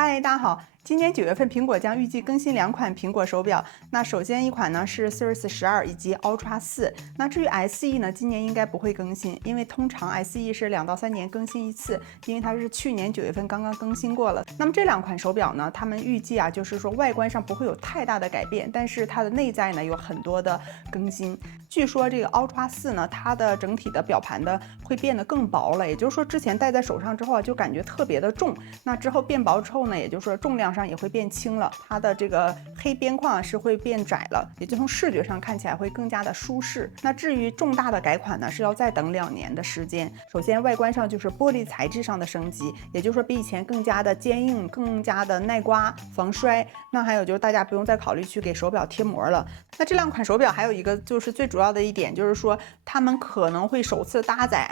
嗨，大家好。今年9月份，苹果将预计更新2款苹果手表。那首先一款呢是 Series 12以及 Ultra 4。那至于 SE 呢，今年应該不會更新，因為通常 SE 是2到3年更新一次，因為它是去年9月份剛剛更新過了。那麼這2款手表呢，他們預計就是說外觀上不會有太大的改變，但是它的內在呢有很多的更新。據說這個 Ultra 4呢，它的整體的表盤的會變得更薄了，也就是說之前戴在手上之後就感覺特別的重，那之後變薄之後呢，也就是說重量上也會變輕了，它的這個黑邊框是會變窄了，也就從視覺上看起來會更加的舒適。那至於重大的改款呢，是要再等2年的時間。首先外觀上就是玻璃材質上的升級，也就是說比以前更加的堅硬，更加的耐刮防摔。那還有就是大家不用再考慮去給手表貼膜了。那這2款手表還有一個就是最主要的一點，就是說他們可能會首次搭載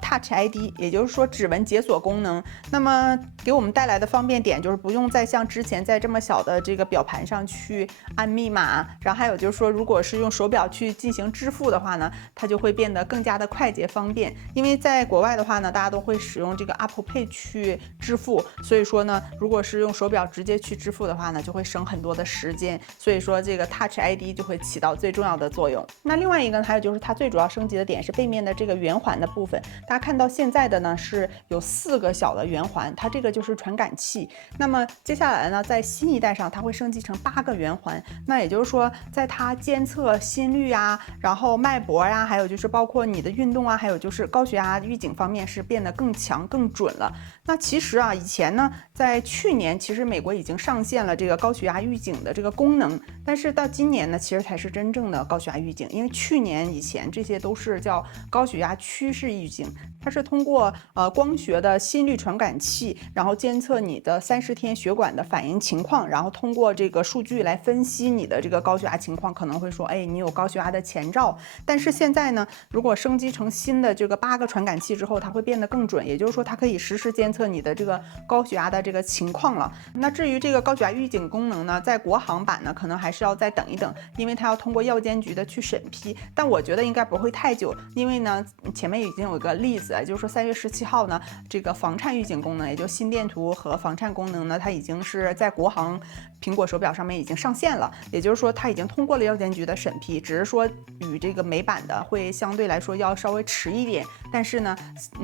Touch ID， 也就是說指紋解鎖功能。那麼給我們帶來的方便點就是不用再像之前在这麼小的這個表盤上去按密碼，然後還有就是說，如果是用手表去進行支付的話呢，它就會變得更加的快捷方便。因為在國外的話呢，大家都會使用這個 Apple Pay 去支付，所以說呢，如果是用手表直接去支付的話呢，就會省很多的時間。所以說這個 Touch ID 就會起到最重要的作用。那另外一個呢，還有就是它最主要升級的點是背面的這個圓環的部分。大家看到現在的呢是有4個小的圓環，它這個就是傳感器。那麼接下來呢，在新一代上它會升級成8個圓環。那也就是說，在它監測心率啊，然後脈搏啊，還有就是包括你的運動啊，還有就是高血壓預警方面是變得更強更準了。那其實啊，以前呢，在去年其實美國已經上線了這個高血壓預警的這個功能，但是到今年呢，其實才是真正的高血壓預警。因為去年以前這些都是叫高血壓趨勢預警，它是通過光學的心率傳感器，然後監測你的30天血管的反應情況，然後通過這個數據來分析你的這個高血壓情況，可能會說，哎，你有高血壓的前兆。但是現在呢，如果升級成新的這個8個傳感器之後，它會變得更準，也就是說它可以實時監測你的這個高血壓的這個情況了。那至於這個高血壓預警功能呢，在國行版呢，可能還是要再等一等，因為它要通過藥監局的去審批。但我覺得應該不會太久，因為呢，前面已經有一個例子，就是說3月17號呢，這個房顫預警功能，也就心電圖和房顫功能呢，它已經是在國行蘋果手表上面已經上線了，也就是說它已經通過了藥監局的審批，只是說與這個美版的會相對來說要稍微遲一點，但是呢，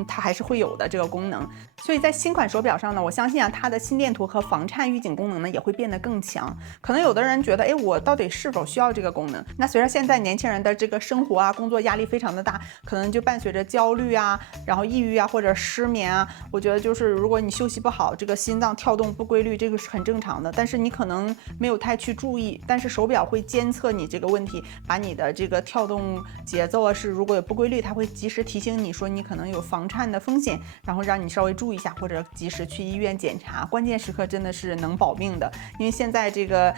它還是會有的這個功能。所以在新款手表上呢，我相信啊，它的心電圖和房顫預警功能呢也會變得更強。可能有的人覺得，哎，我到底是否需要這個功能？那隨着現在年輕人的這個生活啊，工作壓力非常的大，可能就伴隨着焦慮啊，然後抑鬱啊，或者失眠啊。我覺得就是如果你休息不好，這個心臟跳動不規律，這個是很正常的。但是你可能沒有太去注意，但是手表會監測你這個問題，把你的這個跳動節奏啊，是如果有不規律，它會及時提醒你說你可能有房顫的風險，然後讓你稍微注意一下，或者及時去醫院檢查。關鍵時刻真的是能保命的，因為現在這個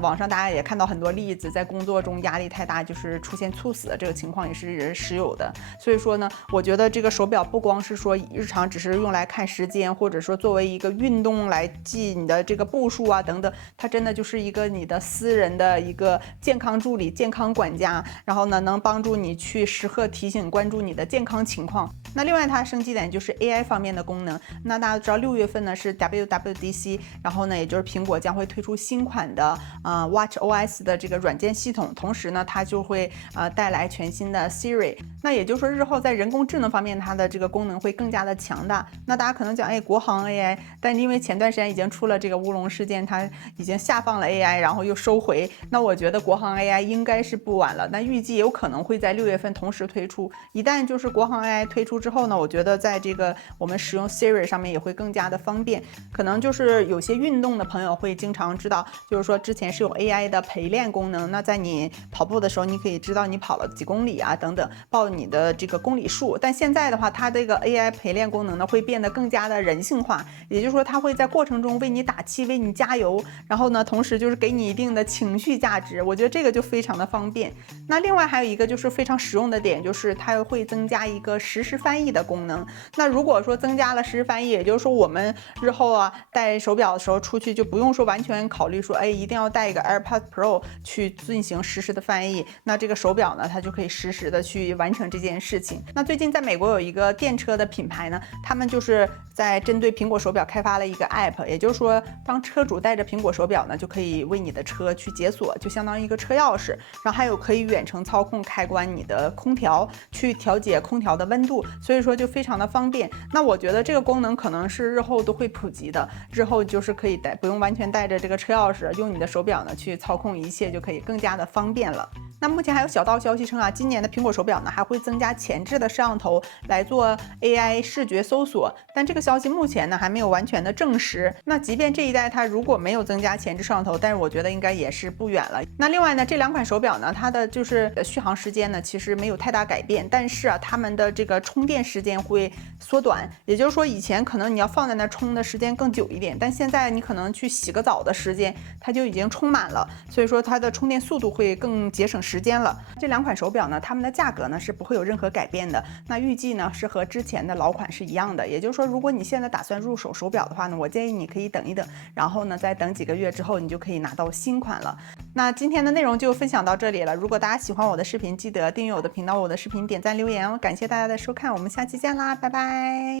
網上大家也看到很多例子，在工作中壓力太大，就是出現猝死的這個情況也是時有的。所以說呢，我覺得這個手表不光是說日常只是用來看時間，或者說作為一個運動來記你的這個步數啊等等，它真的就是一個你的私人的一個健康助理、健康管家，然後呢能幫助你去时刻提醒关注你的健康情況。那另外它升級点就是 AI 方面的功能。那大家知道6月份呢是 WWDC， 然後呢也就是蘋果將會推出新款的WatchOS 的這個軟件系統，同時呢它就會帶來全新的 Siri。那也就是說日後在人工智能方面，它的這個功能會更加的強大。那大家可能講，哎，國行 AI， 但因為前段時間已經出了這個烏龍事件，它已經下放了 AI， 然後又收回。那我覺得國行 AI 應該是不晚了。那預計有可能會在6月份同時推出。一旦就是國行 AI 推出之後呢，我覺得在這個我們使用 Siri 上面也會更加的方便。可能就是有些運動的朋友會經常知道，就是說之前是有 AI 的陪練功能，那在你跑步的時候，你可以知道你跑了幾公里啊等等，報你的這個公里數。但現在的話，它這個 AI 陪練功能呢會變得更加的人性化，也就是说它會在過程中為你打氣，為你加油，然後呢同時就是給你一定的情緒價值。我覺得這個就非常的方便。那另外還有一個就是非常實用的點，就是它會增加一一個實時翻譯的功能。那如果说增加了實時翻譯，也就是说我們日後啊戴手表的时候出去就不用说完全考慮说，哎，一定要带一个 AirPods Pro 去进行实时的翻译，那这个手表呢，它就可以实时的去完成这件事情。那最近在美国有一个电车的品牌呢，他们就是在针对苹果手表开发了一个 App， 也就是说，当车主带着苹果手表呢，就可以为你的车去解锁，就相当于一个车钥匙，然后还有可以远程操控开关你的空调，去调节空调的温度，所以说就非常的方便。那我觉得这个功能可能是日后都会普及的，日后就是可以不用完全带着这个车钥匙，用你的手表呢去操控一切，就可以更加的方便了。那目前还有小道消息称啊，今年的苹果手表呢还会增加前置的摄像头来做 AI 视觉搜索，但这个消息目前呢还没有完全的证实。那即便这一代它如果没有增加前置摄像头，但是我觉得应该也是不远了。那另外呢，这两款手表呢，它的就是续航时间呢其實沒有太大改變，但是啊，它們的這個充電時間會縮短。也就是說，以前可能你要放在那充的時間更久一點，但現在你可能去洗個澡的時間，它就已經充滿了，所以說它的充電速度會更節省時間了。這兩款手表呢，它們的價格呢是不會有任何改變的。那預計呢是和之前的老款是一樣的。也就是說，如果你現在打算入手手表的話呢，我建議你可以等一等，然後呢再等幾個月之後，你就可以拿到新款了。那今天的內容就分享到這裡了。如果大家喜歡我的視頻，記得訂閱我的頻道，我的視頻點讚留言哦。感謝大家的收看，我們下期見啦，拜拜。